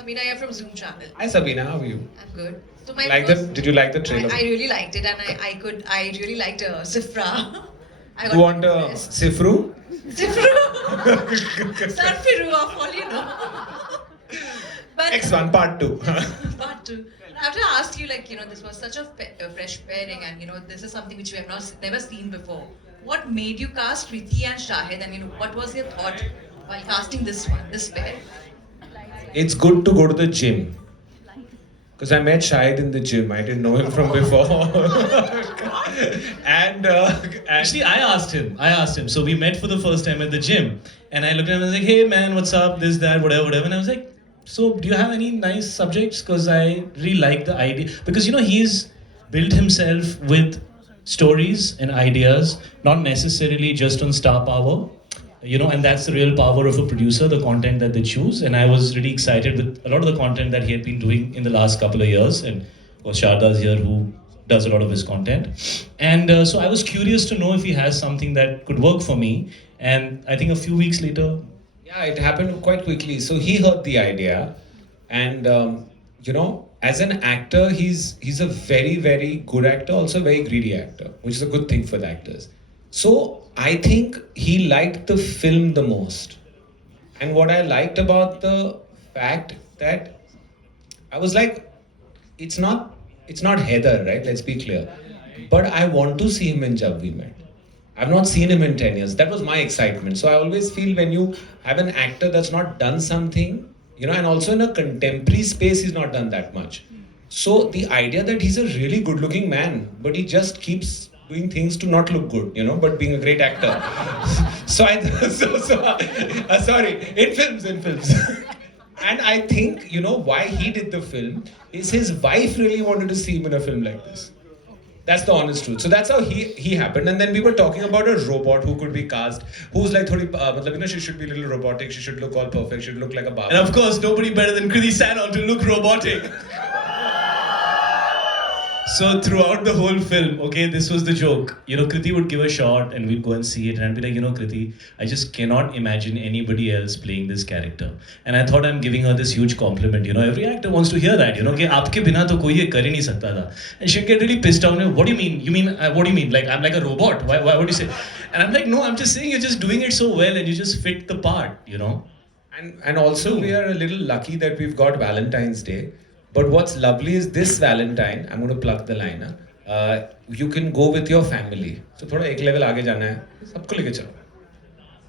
Sabina here from Zoom channel. Hi Sabina, how are you? I'm good. So my Like first, did you like the trailer? I really liked it, and I really liked Sifra. I got You want a impressed. Sifru? Sifru, Sarfiru of all you know. But X1 part 2. part two. I have to ask you, like, this was such a fresh pairing, and this is something which we have never seen before. What made you cast Kriti and Shahid? I mean, what was your thought while casting this pair? It's good to go to the gym. Because I met Shahid in the gym. I didn't know him from before. and Actually, I asked him. So we met for the first time at the gym. And I looked at him and was like, hey man, what's up? This, that, whatever. And I was like, so do you have any nice subjects? Because I really like the idea. Because, he's built himself with stories and ideas, not necessarily just on star power. And that's the real power of a producer, the content that they choose. And I was really excited with a lot of the content that he had been doing in the last couple of years. And of course, Sharda's here, who does a lot of his content. And so I was curious to know if he has something that could work for me. And I think a few weeks later, yeah, it happened quite quickly. So he heard the idea. And, as an actor, he's a very, very good actor, also a very greedy actor, which is a good thing for the actors. So I think he liked the film the most. And what I liked about the fact that I was like, it's not Heather, right? Let's be clear. But I want to see him in Jab We Met. I've not seen him in 10 years. That was my excitement. So I always feel when you have an actor that's not done something, and also in a contemporary space, he's not done that much. So the idea that he's a really good looking man, but he just keeps doing things to not look good, but being a great actor. Sorry, in films. And I think, why he did the film is his wife really wanted to see him in a film like this. That's the honest truth. So that's how he happened. And then we were talking about a robot who could be cast, who's like, she should be a little robotic, she should look all perfect, she should look like a Barbie. and of course, nobody better than Kriti Sanon to look robotic. So throughout the whole film, okay, this was the joke. Kriti would give a shot and we'd go and see it and I'd be like, Kriti, I just cannot imagine anybody else playing this character. And I thought I'm giving her this huge compliment. Every actor wants to hear that, कि आपके बिना तो कोई ये कर ही नहीं सकता था. And she'd get really pissed off. What do you mean? What do you mean? Like, I'm like a robot? Why would you say? And I'm like, no, I'm just saying you're just doing it so well and you just fit the part, And also we are a little lucky that we've got Valentine's Day. But what's lovely is this Valentine, I'm going to plug the line, you can go with your family. So थोड़ा एक level आगे जाना है, सबको लेके चलो.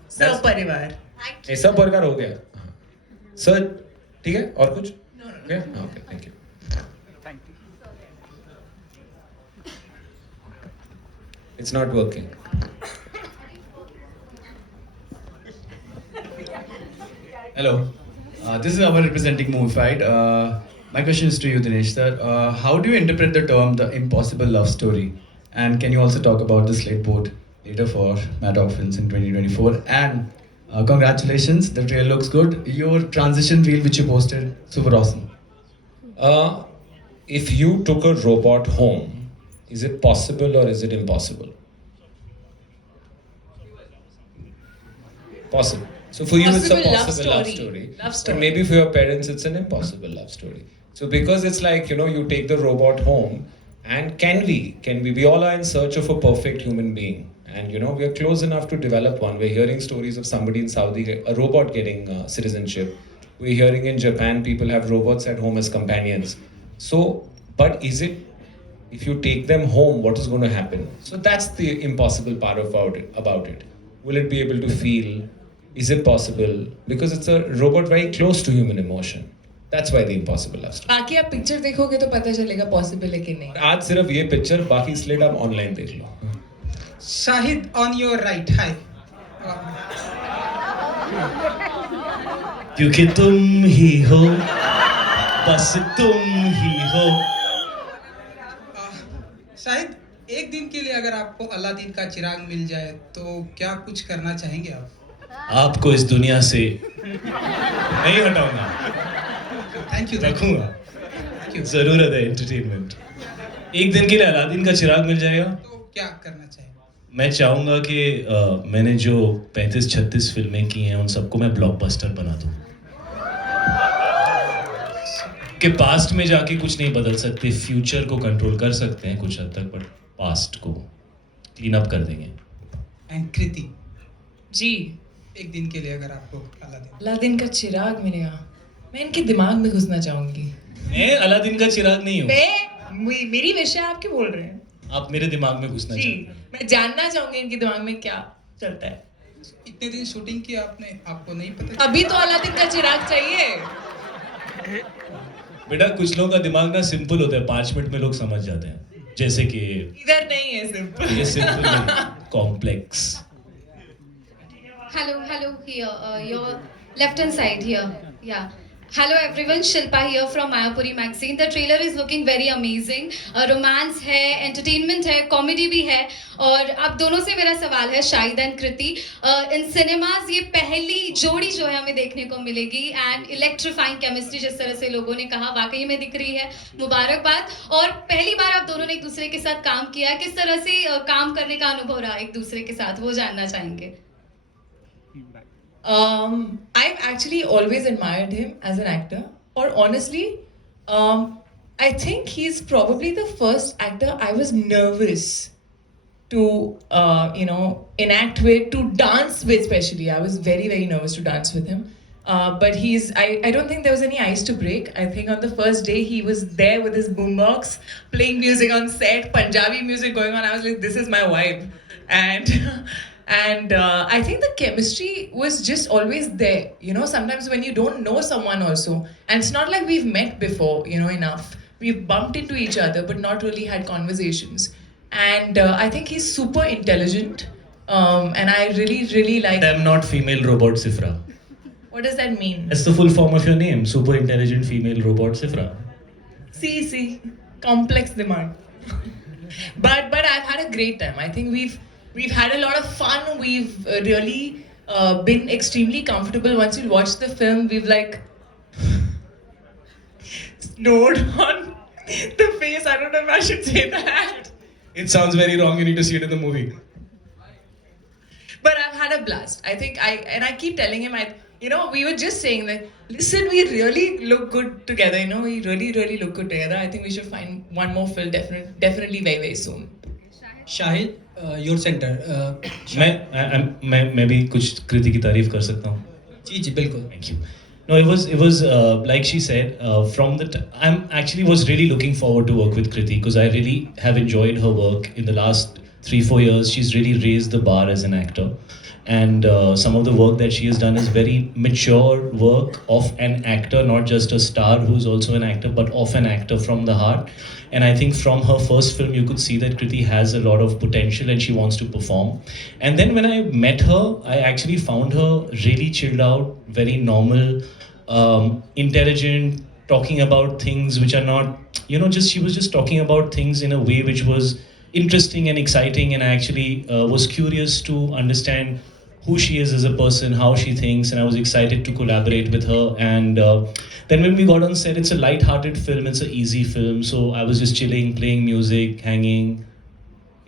सब परिवार. ये सब परिवार हो गया. Sir, ठीक है? और कुछ? Okay? Okay, thank you. It's not working. Hello, this is our representing Movie Fight. My question is to you, Dinesh sir. How do you interpret the term the impossible love story? And can you also talk about the slate board later for Mad Dog Films in 2024? And congratulations, the trailer looks good. Your transition reel which you posted, super awesome. If you took a robot home, is it possible or is it impossible? Possible. So for you, it's a possible love story. But maybe for your parents, it's an impossible love story. So because it's like, you take the robot home, and can we all are in search of a perfect human being. And we are close enough to develop one. We're hearing stories of somebody in Saudi, a robot getting citizenship. We're hearing in Japan, people have robots at home as companions. So, but is it, if you take them home, what is going to happen? So that's the impossible part about it. Will it be able to feel? Is it possible? Because it's a robot very close to human emotion. That's why the impossible love story. बाकी आप picture देखोगे तो पता चलेगा possible है कि नहीं. आज सिर्फ ये पिक्चर, बाकी स्लेट आप ऑनलाइन देख लो. Shahid on your right. Hi. क्योंकि तुम ही हो, बस तुम ही हो. शाहिद, एक दिन के लिए अगर आपको अलादीन का चिराग मिल जाए तो क्या कुछ करना चाहेंगे आप? आपको इस दुनिया से नहीं हटाऊंगा. Thank you. रखूंगा. जरूरत है एंटरटेनमेंट. एक दिन के लिए अलादीन का चिराग मिल जाएगा तो क्या करना चाहेंगे? मैं चाहूंगा कि मैंने जो 35-36 फिल्में की हैं उन सबको मैं ब्लॉकबस्टर बना दूं. कि पास्ट में जाके कुछ नहीं बदल सकते, फ्यूचर को कंट्रोल कर सकते हैं कुछ हद तक, बट पास्ट को क्लीन अप कर देंगे. एंड कृति, जी, एक दिन के लिए अगर आपको अलादीन अलादीन का चिराग मिलेगा, मैं इनके दिमाग में घुसना चाहूंगी. मैं अलादीन का चिराग नहीं हूँ. मेरी विषय आप क्यों बोल रहे हैं? आप मेरे दिमाग में घुसना जी, चाहिए. मैं जानना चाहूंगी इनके दिमाग में क्या चलता है. इतने दिन शूटिंग किया आपने, आपको नहीं पता? अभी तो अलादीन का चिराग चाहिए. बेटा कुछ लोगों का दिमाग ना सिंपल होता है, 5 मिनट में लोग समझ जाते हैं. जैसे कि इधर नहीं है सिंपल. ये सिंपल नहीं, complex. Hello, here, your left hand side here. Yeah. Hello everyone, Shilpa here from Mayapuri magazine. The trailer is looking very amazing. Romance है, entertainment है, comedy भी है. और आप दोनों से मेरा सवाल है, Shahid and Kriti. In cinemas ये पहली जोड़ी जो है हमें देखने को मिलेगी एंड इलेक्ट्रीफाइंग केमिस्ट्री जिस तरह से लोगों ने कहा वाकई में दिख रही है. मुबारकबाद. और पहली बार आप दोनों ने एक दूसरे के साथ काम किया, किस तरह से काम करने का अनुभव रहा एक दूसरे के साथ, वो जानना चाहेंगे. I've actually always admired him as an actor. Or honestly, I think he's probably the first actor I was nervous to, enact with, to dance with especially. I was very, very nervous to dance with him. But I don't think there was any ice to break. I think on the first day he was there with his boombox, playing music on set, Punjabi music going on. I was like, this is my vibe. And I think the chemistry was just always there. You know, sometimes when you don't know someone also, and it's not like we've met before, enough. We've bumped into each other, but not really had conversations. And I think he's super intelligent. And I really, really like... I'm not female robot Sifra. What does that mean? That's the full form of your name, super intelligent female robot Sifra. See, complex demand. But I've had a great time. I think we've had a lot of fun. We've really been extremely comfortable. Once we watched the film, we've like snowed on the face. I don't know if I should say that. It sounds very wrong. You need to see it in the movie. But I've had a blast. I think I keep telling him, we were just saying that, listen, we really look good together. We really, really look good together. I think we should find one more film definitely very, very soon. Shahid, your centre. मैं भी कुछ कृति की तारीफ कर सकता हूँ. जी बिल्कुल. Thank you. No, it was like she said, from I'm actually was really looking forward to work with Kriti because I really have enjoyed her work in the last 3-4 years. She's really raised the bar as an actor, and some of the work that she has done is very mature work of an actor, not just a star who's also an actor, but of an actor from the heart. And I think from her first film, you could see that Kriti has a lot of potential and she wants to perform. And then when I met her, I actually found her really chilled out, very normal, intelligent, talking about things which are not, she was just talking about things in a way which was interesting and exciting. And I actually was curious to understand who she is as a person, how she thinks, and I was excited to collaborate with her. And then when we got on set, it's a light-hearted film, it's an easy film, so I was just chilling, playing music, hanging.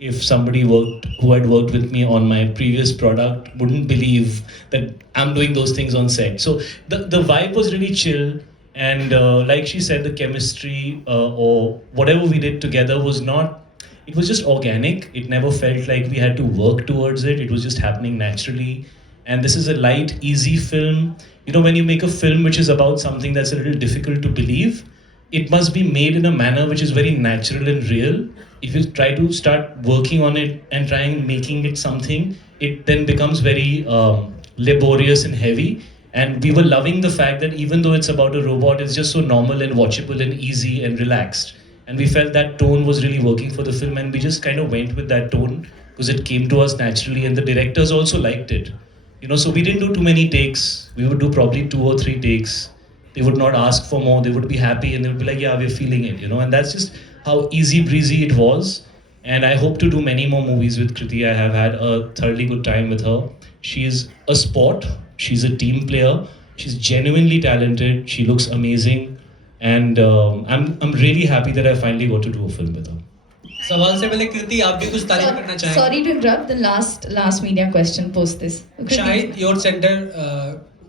If somebody who had worked with me on my previous product wouldn't believe that I'm doing those things on set. So the vibe was really chill, and like she said, the chemistry or whatever we did together was not, it was just organic. It never felt like we had to work towards it. It was just happening naturally. And this is a light, easy film. When you make a film which is about something that's a little difficult to believe, it must be made in a manner which is very natural and real. If you try to start working on it and trying making it something, it then becomes very laborious and heavy. And we were loving the fact that even though it's about a robot, it's just so normal and watchable and easy and relaxed. And we felt that tone was really working for the film, and we just kind of went with that tone because it came to us naturally, and the directors also liked it. So we didn't do too many takes. We would do probably 2 or 3 takes. They would not ask for more. They would be happy and they would be like, yeah, we're feeling it, And that's just how easy breezy it was. And I hope to do many more movies with Kriti. I have had a thoroughly good time with her. She's a sport. She's a team player. She's genuinely talented. She looks amazing. And I'm really happy that I finally got to do a film with her. सवाल से पहले कृति, आप भी कुछ तारीफ करना चाहेंगे? Sorry to interrupt. The last media question post this. Shahid, your centre.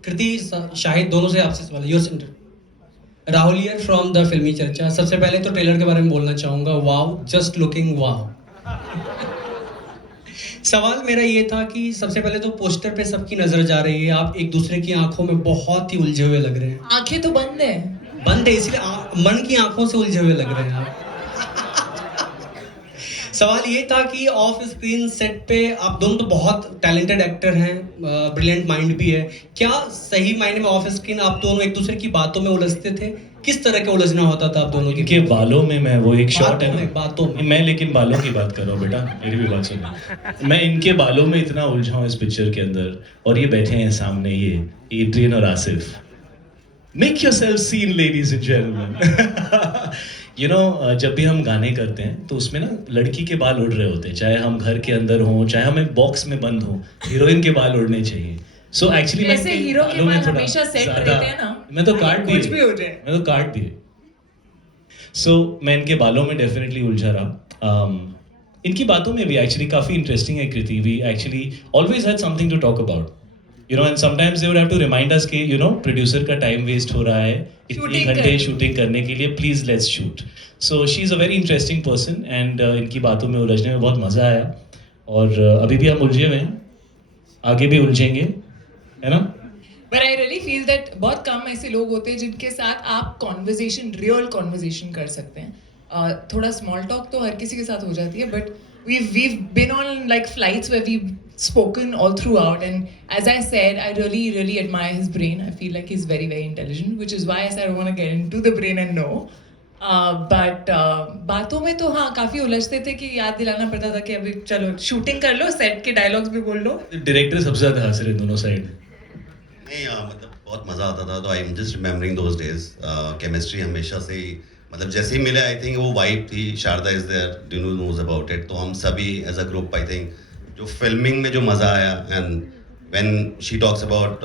Kriti, Shahid दोनों से आपसे सवाल है. Your centre. Rahul here from the Filmi Charcha. सबसे पहले तो ट्रेलर के बारे में बोलना चाहूँगा. वाव, जस्ट लुकिंग वाव. सवाल मेरा ये था कि सबसे पहले तो पोस्टर पे सबकी नज़र जा रही है. आप एक दूसरे की आंखों में बहुत ही उलझे हुए लग रहे हैं. आंखें तो बंद है. बंद है, इसलिए मन की आंखों से उलझे हुए लग रहे हैं आप. सवाल ये था कि ऑफ स्क्रीन सेट पे आप दोनों तो बहुत टैलेंटेड एक्टर हैं, ब्रिलियंट माइंड भी है. क्या सही मायने में ऑफ स्क्रीन आप दोनों एक दूसरे की बातों में उलझते थे? किस तरह का उलझना होता था आप दोनों की? इनके बालों में, मैं वो एक शॉट है ना, बातों में मैं लेकिन बालों की बात कर रहा हूँ बेटा, मेरी भी बात सुनो. मैं इनके बालों में इतना उलझा हूँ इस पिक्चर के अंदर, और ये बैठे हैं सामने, ये एड्रियन और Asif. Make yourself seen ladies and gentleman. You know, जब भी हम गाने करते हैं तो उसमें ना लड़की के बाल उड़ रहे होते हैं, चाहे हम घर के अंदर हों, चाहे हम एक बॉक्स में बंद हों, हीरोइन के बाल उड़ने चाहिए. सो एक्चुअली जैसे हीरो के बाल हमेशा सेट रहते हैं ना, मैं तो काट दिए, कुछ भी हो जाए. मैं तो काट दिए. सो मैं इनके बालों में डेफिनेटली उलझा रहा. इनकी बातों में भी एक्चुअली काफ़ी इंटरेस्टिंग है Kriti. We actually always had something to talk about, you know, and sometimes they would have to remind us कि यू नो प्रोड्यूसर का टाइम वेस्ट हो रहा है इतने घंटे शूटिंग करने के लिए, please let's shoot. So she is a very interesting person and इनकी बातों में उलझने में बहुत मज़ा आया. और अभी भी हम उलझे हुए हैं, आगे भी उलझेंगे, है ना. But I really feel that बहुत कम ऐसे लोग होते हैं जिनके साथ आप कॉन्वर्जेशन, रियल कॉन्वर्जेशन कर सकते हैं. थोड़ा स्मॉल टॉक तो हर किसी के साथ हो जाती है, but we've been on like flights where we've spoken all throughout, and as I said, I really admire his brain. I feel like he's very intelligent, which is why I said I want to get into the brain and know. But बातों में तो हाँ काफ़ी उलझते थे कि याद दिलाना पड़ता था कि अभी चलो शूटिंग कर लो, सेट के डायलॉग्स भी बोल लो. डायरेक्टर सबसे ज़्यादा हंस रहे दोनों साइड. नहीं, मतलब बहुत मज़ा आता था. तो I am just remembering those days. Chemistry हमेशा से ही, मतलब जैसे ही मिले, आई थिंक वो वाइब थी. Sharda is there, Dinu knows about it. तो हम सभी as a group, I think जो फिल्मिंग में जो मज़ा आया, and when she talks about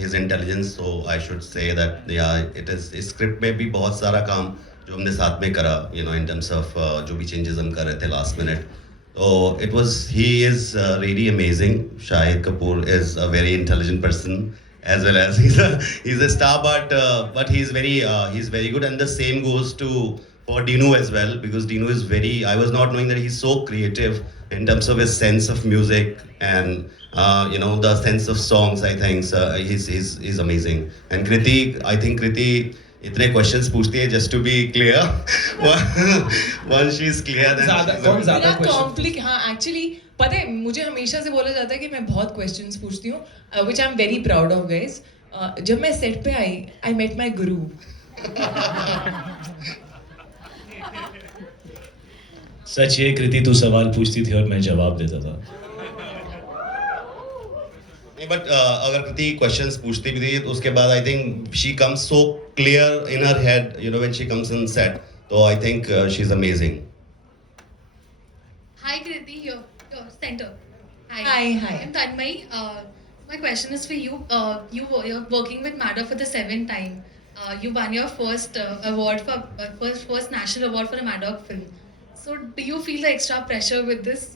his intelligence, so I should say that yeah it is. Script में भी बहुत सारा काम जो हमने साथ में करा, you know, in terms of जो भी चेंजेस हम कर रहे थे लास्ट मिनट. तो it was, he is really amazing. Shahid Kapoor is a very intelligent person, as well as he's a star, but he's very good, and the same goes to for Dinu as well, because Dinu is very, I was not knowing that he's so creative in terms of his sense of music and you know, the sense of songs. I think he's amazing. And Kriti, I think Kriti इतने questions पूछती है just to be clear. Once she's clear, then ज़्यादा complicate. हाँ actually पता है, मुझे हमेशा से बोला जाता है कि मैं बहुत क्वेश्चंस पूछती हूँ, which I am very proud of guys. जब मैं सेट पे आई मेट माई गुरु. सच ये कृति, तू सवाल पूछती थी और मैं जवाब देता था. बट अगर कृति क्वेश्चंस पूछती भी थी तो उसके बाद I think she comes so clear in her head, you know, when she comes in set. तो I think she is amazing. Hi Kriti, your center. Hi. I'm Tanmay. My question is for you. You're working with Madhav for the 7th time. You won your first award for first national award for a Madhav film. So do you feel the extra pressure with this?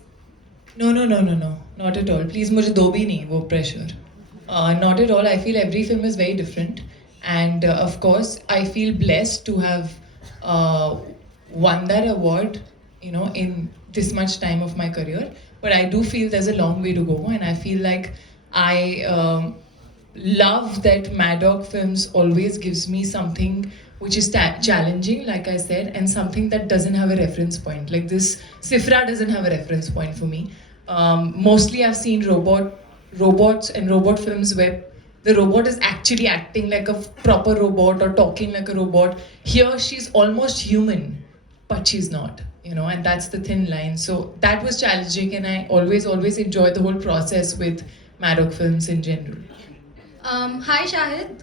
No, not at all. Please, मुझे दो भी नहीं वो pressure. Not at all. I feel every film is very different, and of course, I feel blessed to have won that award, you know, in this much time of my career. But I do feel there's a long way to go, and I feel like I love that Mad Dog Films always gives me something which is challenging, like I said, and something that doesn't have a reference point. Like this, Sifra doesn't have a reference point for me. Mostly I've seen robots and robot films where the robot is actually acting like a proper robot or talking like a robot. Here she's almost human, but she's not, you know, and that's the thin line. So that was challenging, and I always enjoy the whole process with Mad Dog Films in general. Hi Shahid.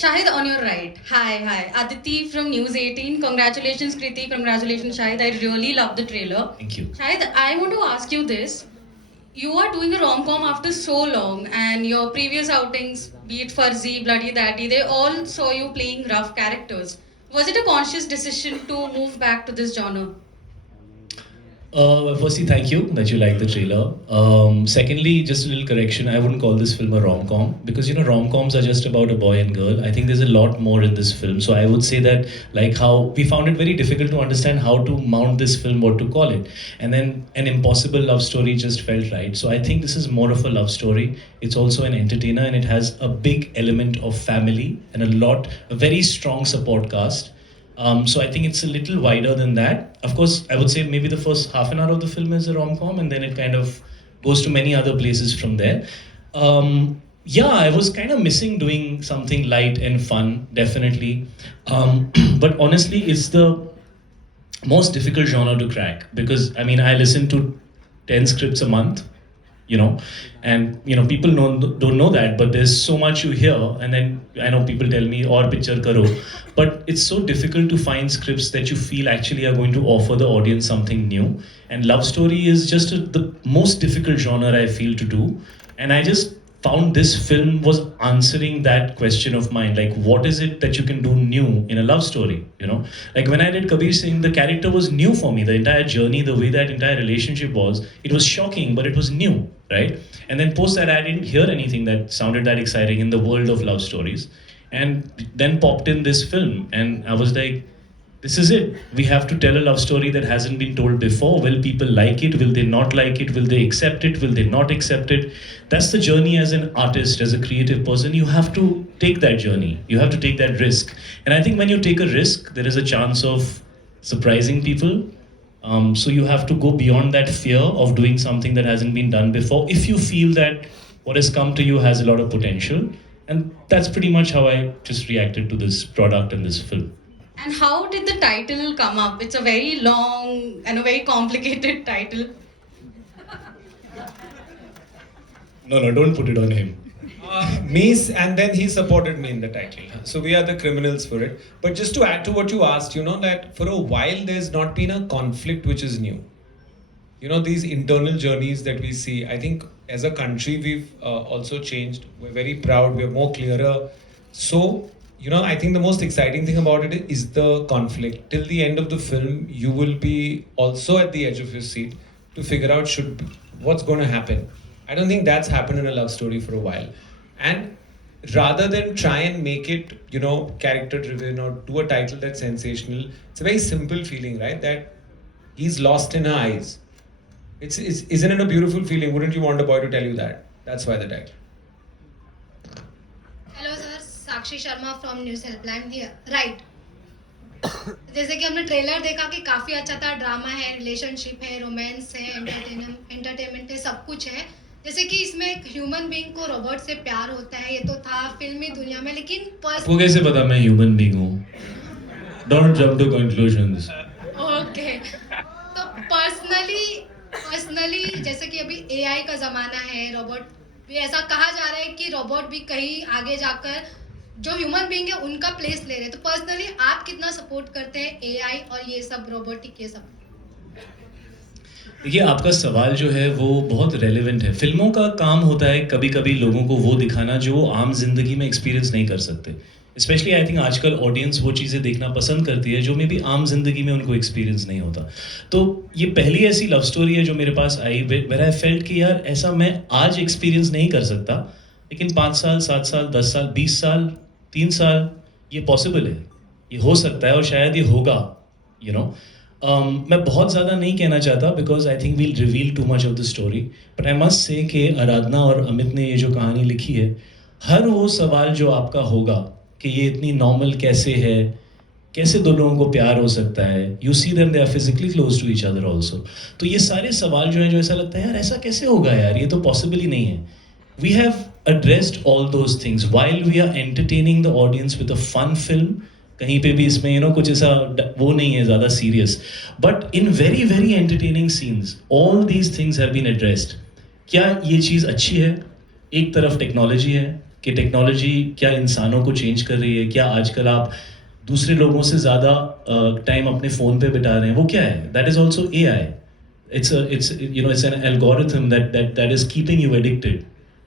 Shahid on your right. Hi. Aditi from News 18. Congratulations Kriti, congratulations Shahid. I really love the trailer. Thank you. Shahid, I want to ask you this. You are doing a rom-com after so long, and your previous outings, be it Farzi, Bloody Daddy, they all saw you playing rough characters. Was it a conscious decision to move back to this genre? Firstly, thank you that you liked the trailer. Secondly, just a little correction. I wouldn't call this film a rom-com because rom-coms are just about a boy and girl. I think there's a lot more in this film. So I would say that like how we found it very difficult to understand how to mount this film, what to call it, and then an impossible love story just felt right. So I think this is more of a love story. It's also an entertainer and it has a big element of family and a very strong support cast. So I think it's a little wider than that. Of course, I would say maybe the first half an hour of the film is a rom-com, and then it kind of goes to many other places from there. Yeah, I was kind of missing doing something light and fun, definitely. But honestly, it's the most difficult genre to crack because I mean, I listen to 10 scripts a month, and people don't know that, but there's so much you hear, and then I know people tell me or picture karo, but it's so difficult to find scripts that you feel actually are going to offer the audience something new, and love story is just the most difficult genre I feel to do, and I just found this film was answering that question of mine, like what is it that you can do new in a love story, like when I did Kabir Singh, the character was new for me, the entire journey, the way that entire relationship was, it was shocking, but it was new, right? And then post that I didn't hear anything that sounded that exciting in the world of love stories, and then popped in this film and I was like, this is it. We have to tell a love story that hasn't been told before. Will people like it? Will they not like it? Will they accept it? Will they not accept it? That's the journey as an artist, as a creative person. You have to take that journey. You have to take that risk. And I think when you take a risk, there is a chance of surprising people. So you have to go beyond that fear of doing something that hasn't been done before. If you feel that what has come to you has a lot of potential. And that's pretty much how I just reacted to this product and this film. And how did the title come up? It's a very long and a very complicated title. No, don't put it on him. And then he supported me in the title. So we are the criminals for it. But just to add to what you asked, that for a while there's not been a conflict which is new. These internal journeys that we see, I think as a country we've also changed. We're very proud, we're more clearer. So, I think the most exciting thing about it is the conflict. Till the end of the film, you will be also at the edge of your seat to figure out what's going to happen. I don't think that's happened in a love story for a while. And rather than try and make it, character driven or do a title that's sensational, it's a very simple feeling, right? That he's lost in her eyes. Isn't it a beautiful feeling? Wouldn't you want a boy to tell you that? That's why the title. Hello sir, Sakshi Sharma from news helpline here right. जैसे कि हमने trailer देखा कि काफ़ी अच्छा था, drama है, relationship है, रोमांस है, एंटरटेनमेंट है, सब कुछ है। जैसे कि इसमें एक ह्यूमन बीइंग को रोबोट से प्यार होता है, ये तो था फिल्मी दुनिया में, लेकिन आपको कैसे पता मैं ह्यूमन बीइंग हूँ? Don't jump to conclusions. Okay, तो पर्सनली जैसे कि अभी एआई का ज़माना है, रोबोट भी ऐसा कहा जा रहा है कि रोबोट भी कहीं आगे जाकर जो ह्यूमन बीइंग है उनका प्लेस ले रहे हैं, तो पर्सनली आप कितना सपोर्ट करते हैं एआई और ये सब रोबोटिक ये सब? देखिए, आपका सवाल जो है वो बहुत रेलेवेंट है। फिल्मों का काम होता है कभी कभी लोगों को वो दिखाना जो वो आम जिंदगी में एक्सपीरियंस नहीं कर सकते। स्पेशली आई थिंक आजकल ऑडियंस वो चीज़ें देखना पसंद करती है जो मे बी आम जिंदगी में उनको एक्सपीरियंस नहीं होता। तो ये पहली ऐसी लव स्टोरी है जो मेरे पास आई वेयर आई फेल्ट कि यार ऐसा मैं आज एक्सपीरियंस नहीं कर सकता, लेकिन 5 साल 7 साल 10 साल 20 साल 3 साल ये पॉसिबल है, ये हो सकता है और शायद ये होगा। मैं बहुत ज़्यादा नहीं कहना चाहता because I think we'll reveal too much of the story, but I must say कि आराधना और अमित ने ये जो कहानी लिखी है, हर वो सवाल जो आपका होगा कि ये इतनी नॉर्मल कैसे है, कैसे दो लोगों को प्यार हो सकता है, you see them they are physically close to each other also, तो ये सारे सवाल जो हैं जो ऐसा लगता है यार ऐसा कैसे होगा यार, ये तो पॉसिबल ही नहीं है। We have addressed all those things while we are entertaining the audience with a fun film. कहीं पे भी इसमें कुछ ऐसा वो नहीं है ज़्यादा serious, but in very very entertaining scenes all these things have been addressed. क्या ये चीज़ अच्छी है? एक तरफ टेक्नोलॉजी है कि टेक्नोलॉजी क्या इंसानों को चेंज कर रही है, क्या आजकल आप दूसरे लोगों से ज़्यादा टाइम अपने फ़ोन पे बिता रहे हैं, वो क्या है? That is also AI. It's an algorithm that is keeping you addicted.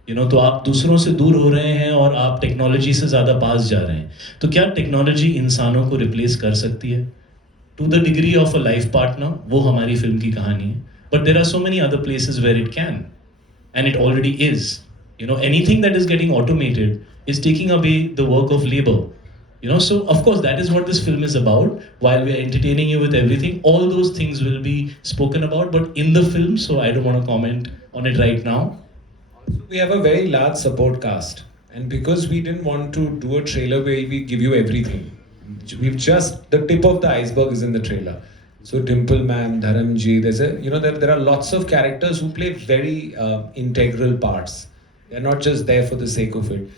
तो आप दूसरों से दूर हो रहे हैं और आप टेक्नोलॉजी से ज़्यादा पास जा रहे हैं। तो क्या टेक्नोलॉजी इंसानों को रिप्लेस कर सकती है? to the degree of a life partner, वो हमारी film की कहानी है. But there are so many other places where it can, and it already is. You know, anything that is getting automated is taking away the work of labor. You know, so of course that is what this film is about. While we are entertaining you with everything, all those things will be spoken about, but in the film, so I don't want to comment on it right now. We have a very large support cast, and because we didn't want to do a trailer where we give you everything, we've just the tip of the iceberg is in the trailer. So Dimple ma'am, Dharamji, there's a there are lots of characters who play very integral parts. They're not just there for the sake of it.